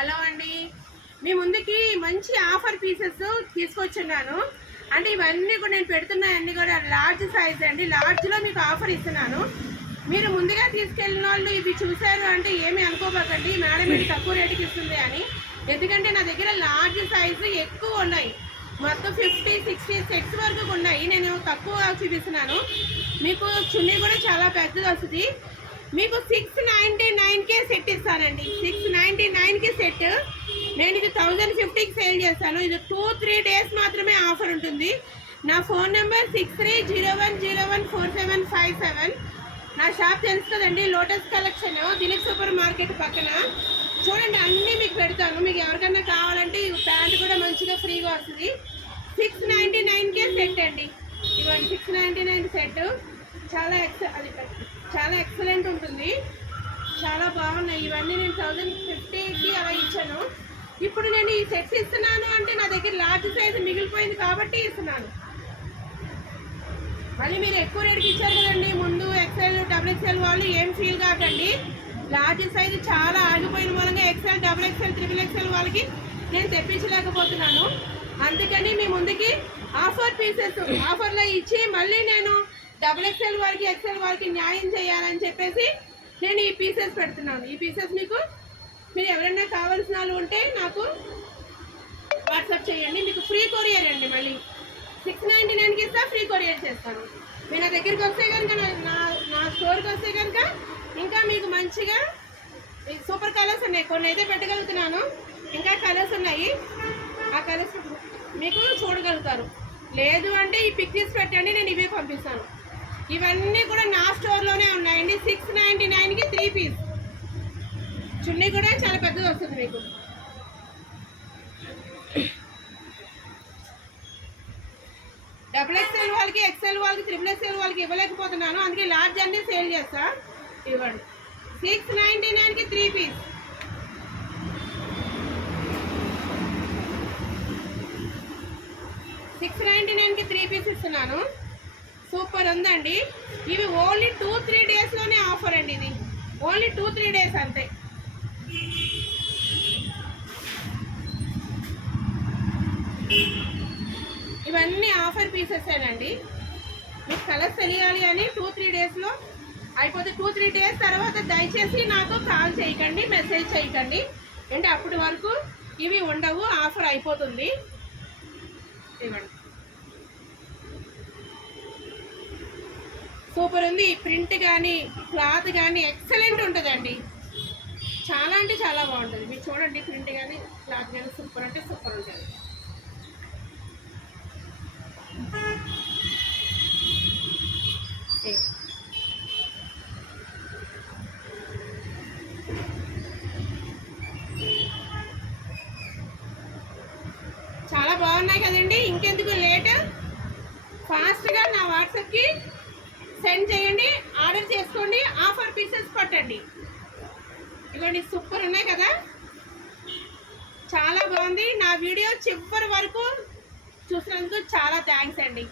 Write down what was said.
Hello అండి, మీ ముందుకి మంచి ఆఫర్ పీసెస్ తీసుకొచ్చున్నాను. అంటే ఇవన్నీ కూడా నేను పెడుతున్నాయన్నీ కూడా లార్జ్ సైజ్ అండి. లార్జ్లో మీకు ఆఫర్ ఇస్తున్నాను. మీరు ముందుగా తీసుకెళ్ళిన వాళ్ళు ఇవి చూశారు అంటే ఏమీ అనుకోబోకండి, మేడం ఇది తక్కువ రేటుకి ఇస్తుంది అని. ఎందుకంటే నా దగ్గర లార్జ్ సైజు ఎక్కువ ఉన్నాయి, మొత్తం 50-60 సెట్స్ వరకు ఉన్నాయి. నేను తక్కువ చూపిస్తున్నాను. మీకు చున్నీ కూడా చాలా పెద్దది వస్తుంది. మీకు 699కే సెట్ ఇస్తానండి. 699కి సెట్. నేను ఇది 1050కి సేల్ చేస్తాను. ఇది 2-3 డేస్ మాత్రమే ఆఫర్ ఉంటుంది. నా ఫోన్ నెంబర్ 6301014757. నా షాప్ తెలుసు కదండి, lotus collection, Dilip super market పక్కన. చూడండి అన్నీ మీకు పెడతాను. మీకు ఎవరికన్నా కావాలంటే ఈ ప్యాంట్ కూడా మంచిగా ఫ్రీగా వస్తుంది. 699కే సెట్ అండి. ఇవన్నీ 699 సెట్. చాలా ఎక్సలెంట్ ఉంటుంది, చాలా బాగున్నాయి. ఇవన్నీ నేను 1050కి అలా ఇచ్చాను. ఇప్పుడు నేను ఈ సెట్స్ ఇస్తున్నాను అంటే నా దగ్గర లార్జ్ సైజు మిగిలిపోయింది కాబట్టి ఇస్తున్నాను. మళ్ళీ మీరు ఎక్కువ రేటుకి ఇచ్చారు కదండి ముందు, XL, XXL వాళ్ళు ఏం ఫీల్ కాకండి. లార్జ్ సైజు చాలా ఆగిపోయిన మూలంగా XL, XXL, XXL వాళ్ళకి నేను తెప్పించలేకపోతున్నాను. అందుకని మీ ముందుకి ఆఫర్ పీసెస్ ఆఫర్లో ఇచ్చి మళ్ళీ నేను XXL వాళ్ళకి, XL వాళ్ళకి న్యాయం చేయాలని చెప్పేసి నేను ఈ పీసెస్ పెడుతున్నాను. ఈ పీసెస్ మీరు ఎవరైనా కావాల్సిన వాళ్ళు ఉంటే నాకు వాట్సాప్ చేయండి. మీకు ఫ్రీ కొరియర్ అండి. మళ్ళీ 699కి ఇస్తా, ఫ్రీ కొరియర్ చేస్తాను. మీరు నా దగ్గరికి వస్తే కనుక, నా స్టోర్కి వస్తే కనుక ఇంకా మీకు మంచిగా సూపర్ కలర్స్ ఉన్నాయి. కొన్ని అయితే పెట్టగలుగుతున్నాను, ఇంకా కలర్స్ ఉన్నాయి. ఆ కలర్స్ మీకు చూడగలుగుతారు. లేదు అంటే ఈ పిక్చర్స్ పెట్టండి, నేను ఇవే పంపిస్తాను. ఇవన్నీ కూడా నా స్టోర్లోనే ఉన్నాయండి. 699కి 3 పీస్. చున్నీ కూడా చాలా పెద్దది వస్తుంది మీకు. XXL వాళ్ళకి, XL వాళ్ళకి, XXL వాళ్ళకి ఇవ్వలేకపోతున్నాను. అందుకే లార్జ్ అన్నీ సేల్ చేస్తా. ఇవ్వండి, 699కి 3 పీస్. $699కి 3 పీస్ ఇస్తున్నాను. సూపర్ ఉందండి. ఇవి ఓన్లీ 2-3 డేస్లోనే ఆఫర్ అండి. ఇది ఓన్లీ 2-3 డేస్ అంతే. ఇవన్నీ ఆఫర్ పీసెసేనండి. మీకు కలర్స్ తెలియాలి అని 2-3 డేస్లో అయిపోతే 2-3 డేస్ తర్వాత దయచేసి నాకు కాల్ చేయకండి, మెసేజ్ చేయకండి. అంటే అప్పటి వరకు ఇవి ఉండవు, ఆఫర్ అయిపోతుంది. ఇవ్వండి, సూపర్ ఉంది. ప్రింట్ కానీ క్లాత్ కానీ ఎక్సలెంట్ ఉంటుందండి. చాలా అంటే చాలా బాగుంటుంది. మీరు చూడండి, ప్రింట్ కానీ క్లాత్ కానీ సూపర్ అంటే సూపర్ ఉంటుంది. చాలా బాగున్నాయి కదండి. ఇంకెందుకు లేట్, ఫాస్ట్గా నా వాట్సాప్కి సెండ్ చేయండి, ఆర్డర్ చేసుకోండి, ఆఫర్ పీసెస్ పట్టండి. ఇవన్నీ సూపర్ ఉన్నాయి కదా, చాలా బాగుంది. నా వీడియో చివరి వరకు చూసినందుకు చాలా థ్యాంక్స్ అండి.